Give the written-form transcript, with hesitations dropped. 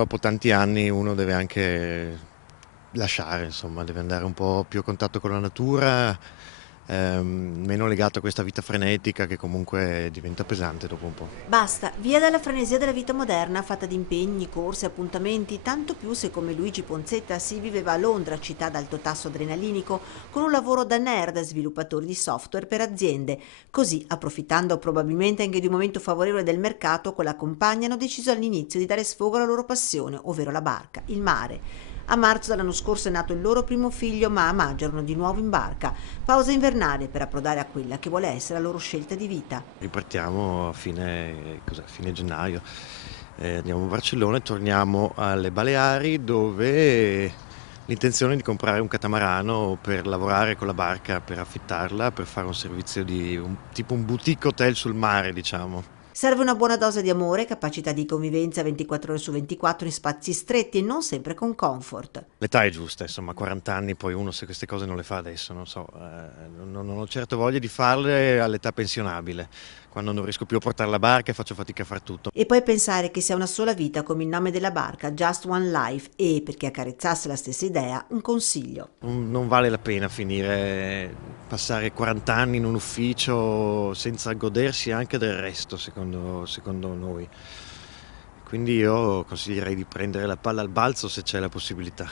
Dopo tanti anni uno deve anche lasciare, insomma, deve andare un po' più a contatto con la natura, meno legato a questa vita frenetica che comunque diventa pesante dopo un po'. Basta, via dalla frenesia della vita moderna, fatta di impegni, corse, appuntamenti, tanto più se come Luigi Ponzetta si viveva a Londra, città ad alto tasso adrenalinico, con un lavoro da nerd, sviluppatori di software per aziende. Così, approfittando probabilmente anche di un momento favorevole del mercato, con la compagna hanno deciso all'inizio di dare sfogo alla loro passione, ovvero la barca, il mare. A marzo dell'anno scorso è nato il loro primo figlio, ma a maggio erano di nuovo in barca. Pausa invernale per approdare a quella che vuole essere la loro scelta di vita. Ripartiamo a fine gennaio. Andiamo a Barcellona e torniamo alle Baleari dove l'intenzione è di comprare un catamarano per lavorare con la barca, per affittarla, per fare un servizio di tipo un boutique hotel sul mare, diciamo. Serve una buona dose di amore, capacità di convivenza 24 ore su 24 in spazi stretti e non sempre con comfort. L'età è giusta, insomma, 40 anni, poi uno se queste cose non le fa adesso, non so, non ho certo voglia di farle all'età pensionabile, quando non riesco più a portare la barca e faccio fatica a far tutto. E poi pensare che si ha una sola vita come il nome della barca, Just One Life, e, per chi accarezzasse la stessa idea, un consiglio. Non vale la pena passare 40 anni in un ufficio senza godersi anche del resto, secondo noi. Quindi io consiglierei di prendere la palla al balzo se c'è la possibilità.